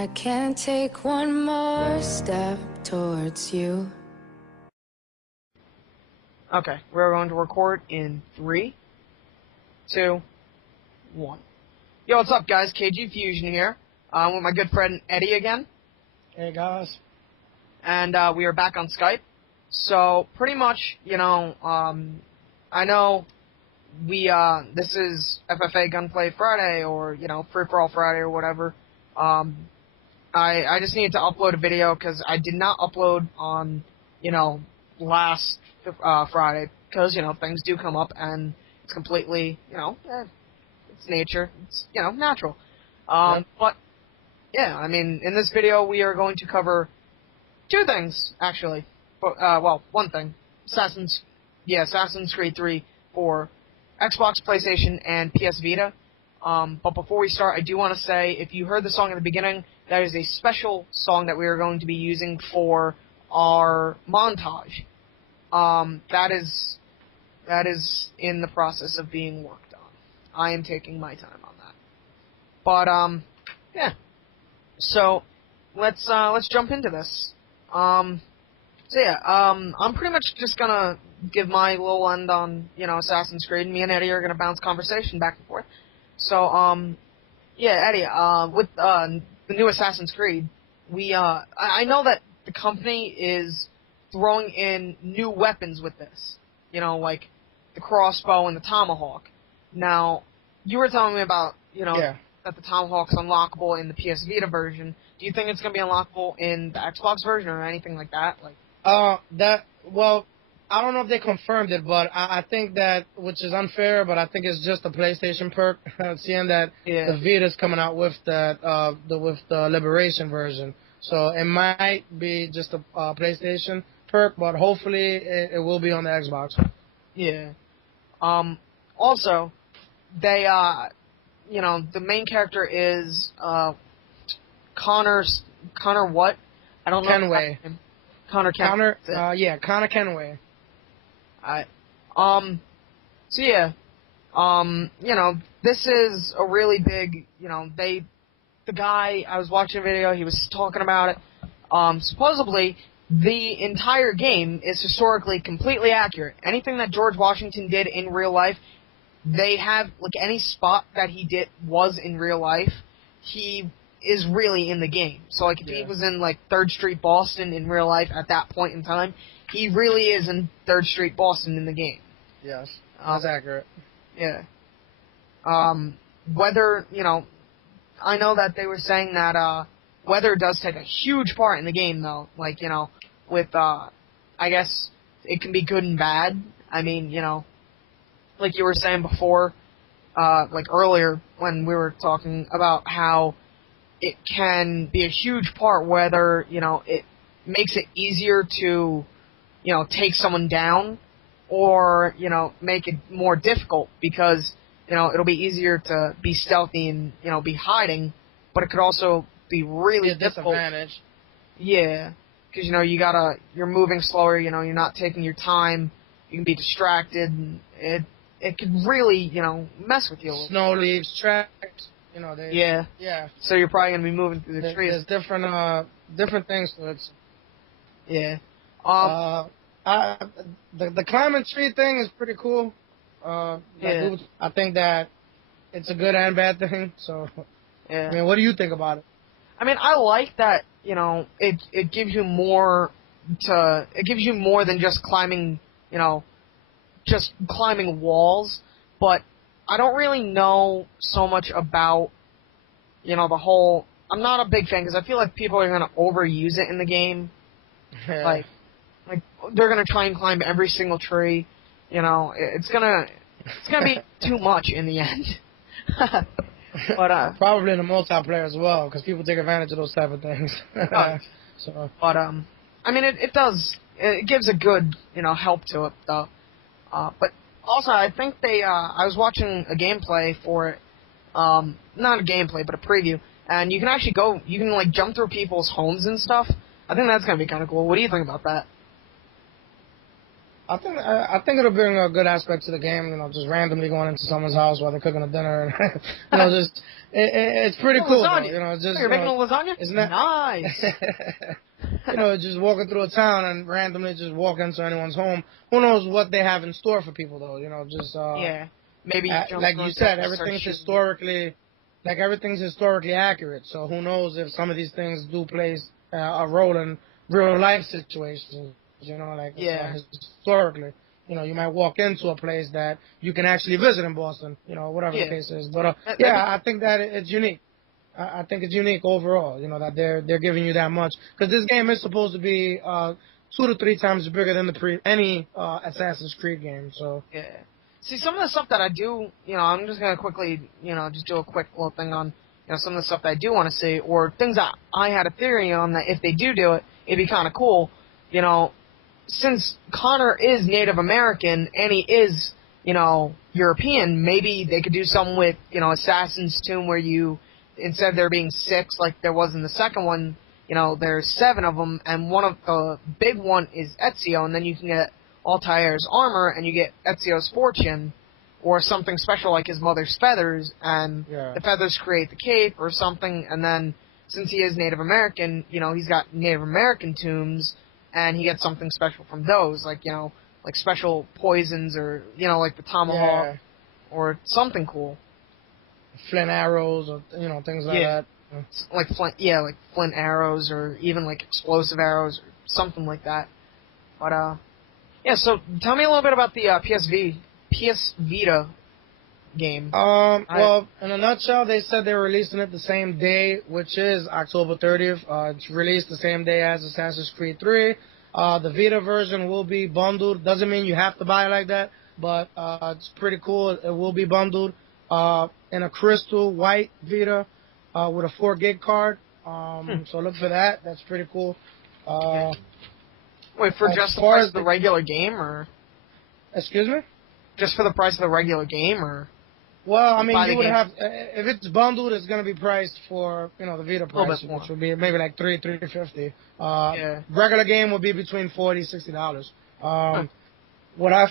I can't take one more step towards you. Okay, we're going to record in 3, 2, 1. Yo, what's up, guys? KG Fusion here. I'm with my good friend Eddie again. Hey, guys. And we are back on Skype. So, pretty much, I know this is FFA Gunplay Friday, or, Free-for-all Friday, or whatever. I just needed to upload a video, because I did not upload on, last Friday, because, things do come up, and it's completely, it's nature. It's, natural. Yep. But, yeah, I mean, in this video, we are going to cover 2 things, actually. But, well, 1 thing. Assassin's Creed 3 for Xbox, PlayStation, and PS Vita. But before we start, I do want to say, if you heard the song in the beginning, that is a special song that we are going to be using for our montage. That is in the process of being worked on. I am taking my time on that. But, yeah. So, let's jump into this. I'm pretty much just gonna give my little end on, Assassin's Creed. Me and Eddie are gonna bounce conversation back and forth. So, Eddie, with, the new Assassin's Creed, I know that the company is throwing in new weapons with this. Like the crossbow and the tomahawk. Now, you were telling me about, that the tomahawk's unlockable in the PS Vita version. Do you think it's gonna be unlockable in the Xbox version or anything like that? Well, I don't know if they confirmed it, but I think that, which is unfair, but I think it's just a PlayStation perk, seeing that the Vita's coming out with that, with the Liberation version. So it might be just a PlayStation perk, but hopefully it will be on the Xbox. Yeah. Also, they, the main character is, Connor what? I don't know. Kenway. Connor Kenway. Connor Kenway. This is a really big, the guy, I was watching a video, he was talking about it. Supposedly, the entire game is historically completely accurate. Anything that George Washington did in real life, they have, any spot that he did was in real life, he is really in the game. So, if he was in, 3rd Street, Boston in real life at that point in time, he really is in 3rd Street, Boston in the game. Yes, that's accurate. Yeah. Weather, I know that they were saying that, weather does take a huge part in the game, though. With, I guess it can be good and bad. I mean, like you were saying before, earlier when we were talking about how it can be a huge part whether, it makes it easier to, take someone down or, make it more difficult because, it'll be easier to be stealthy and, be hiding, but it could also be really difficult. Disadvantage. Yeah, because, you're moving slower, you're not taking your time, you can be distracted, and it could really, mess with you a little. Snow leaves, tracks, Yeah. So you're probably going to be moving through the trees. There's different things to it. Yeah. The climbing tree thing is pretty cool. I think that it's a good and bad thing, so. Yeah. I mean, what do you think about it? I mean, I like that, it gives you more than just climbing, just climbing walls, but I don't really know so much about, the whole, I'm not a big fan, because I feel like people are going to overuse it in the game. Yeah. Like, they're going to try and climb every single tree, it's going to be too much in the end. But, probably in the multiplayer as well, because people take advantage of those type of things. So. But, I mean, it gives a good, help to it, though. But also, I think I was watching a gameplay for it, not a gameplay, but a preview, and you can actually jump through people's homes and stuff. I think that's going to be kind of cool. What do you think about that? I think it'll bring a good aspect to the game. You know, just randomly going into someone's house while they're cooking a dinner, and you know, just it's pretty cool. Though, you know, just you're making a lasagna. Isn't that nice? You know, just walking through a town and randomly just walk into anyone's home. Who knows what they have in store for people, though? You know, just yeah, maybe like you said, everything's historically accurate. So who knows if some of these things do play a role in real life situations. You know, like historically, you know, you might walk into a place that you can actually visit in Boston. You know, whatever the case is. But I think that it's unique. I think it's unique overall. You know, that they're giving you that much, because this game is supposed to be 2 to 3 times bigger than any Assassin's Creed game. So yeah. See, some of the stuff that I do, you know, I'm just gonna quickly, you know, just do a quick little thing on, you know, some of the stuff that I do want to see, or things that I had a theory on that if they do it, it'd be kind of cool. You know, since Connor is Native American and he is, you know, European, maybe they could do something with, you know, Assassin's Tomb where you, instead of there being 6 like there was in the second one, you know, there's 7 of them, and one of the big one is Ezio, and then you can get Altair's armor, and you get Ezio's fortune, or something special like his mother's feathers, and the feathers create the cape or something, and then since he is Native American, you know, he's got Native American tombs, and he gets something special from those, like, you know, like special poisons, or, you know, like the tomahawk, or something cool. Flint arrows, or, you know, things like that. Like flint arrows, or even like explosive arrows, or something like that. But, yeah, so tell me a little bit about the PS Vita game. Well, in a nutshell, they said they're releasing it the same day, which is October 30th. It's released the same day as Assassin's Creed 3. The Vita version will be bundled. Doesn't mean you have to buy it like that, but it's pretty cool. It will be bundled in a crystal white Vita with a 4 gig card. So look for that. That's pretty cool. Wait, for just the price of the regular game, or? Excuse me? Just for the price of the regular game, or? Well, I mean, you would have, if it's bundled, it's going to be priced for, you know, the Vita price, which would be maybe like $350. Regular game would be between $40, $60. What I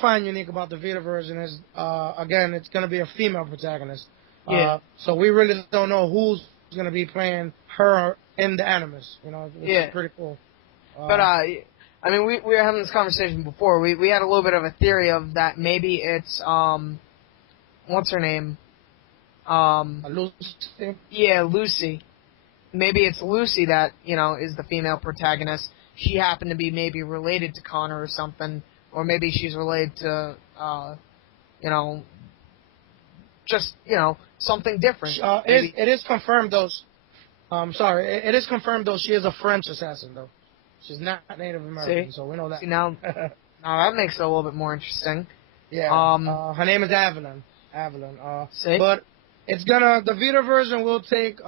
find unique about the Vita version is, again, it's going to be a female protagonist. So we really don't know who's going to be playing her in the Animus, you know, which is pretty cool. But, I mean, we were having this conversation before. We had a little bit of a theory of that maybe it's, what's her name? Lucy? Yeah, Lucy. Maybe it's Lucy that, you know, is the female protagonist. She happened to be maybe related to Connor or something. Or maybe she's related to, you know, just, you know, something different. It is confirmed, though. It is confirmed, though, she is a French assassin, though. She's not Native American, so we know that. See, now that makes it a little bit more interesting. Yeah. Her name is Avalon. But it's the Vita version will take,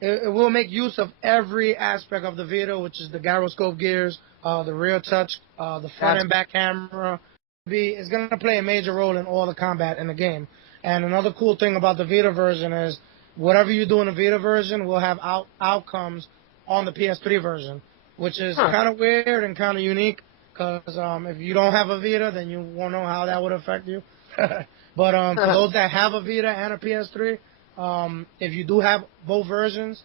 it will make use of every aspect of the Vita, which is the gyroscope gears, the rear touch, the front and back camera. It's going to play a major role in all the combat in the game. And another cool thing about the Vita version is whatever you do in the Vita version will have outcomes on the PS3 version, which is kind of weird and kind of unique, because if you don't have a Vita, then you won't know how that would affect you. But for those that have a Vita and a PS3, if you do have both versions,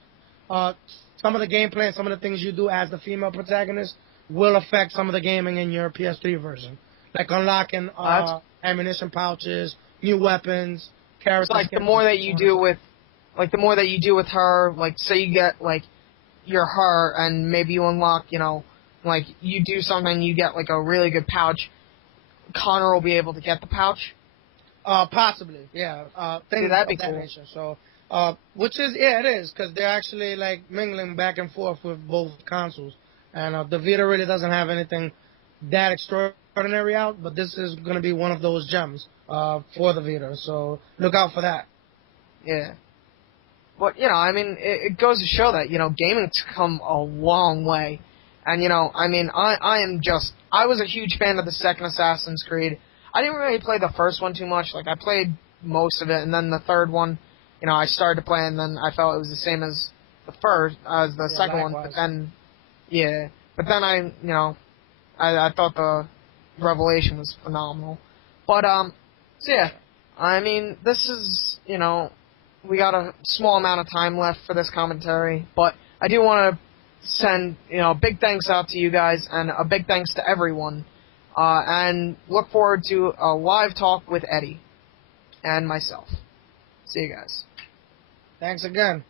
some of the gameplay and some of the things you do as the female protagonist will affect some of the gaming in your PS3 version, like unlocking ammunition pouches, new weapons, characters. Like the more that you do with her, like say you get like you're her, and maybe you unlock, you know, like you do something, you get like a really good pouch. Connor will be able to get the pouch. Possibly, yeah. Things that'd be of that cool. nature. So, which is, it is, because they're actually like mingling back and forth with both consoles, and the Vita really doesn't have anything that extraordinary out, but this is going to be one of those gems for the Vita. So look out for that. Yeah. But, you know, I mean, it goes to show that, you know, gaming's come a long way. And, you know, I mean, I was a huge fan of the second Assassin's Creed. I didn't really play the first one too much. Like, I played most of it, and then the third one, you know, I started to play, and then I felt it was the same as the second one. But then, but then I, you know, I thought the revelation was phenomenal. But, so yeah, I mean, this is, you know, we got a small amount of time left for this commentary, but I do want to send, you know, big thanks out to you guys, and a big thanks to everyone, and look forward to a live talk with Eddie and myself. See you guys. Thanks again.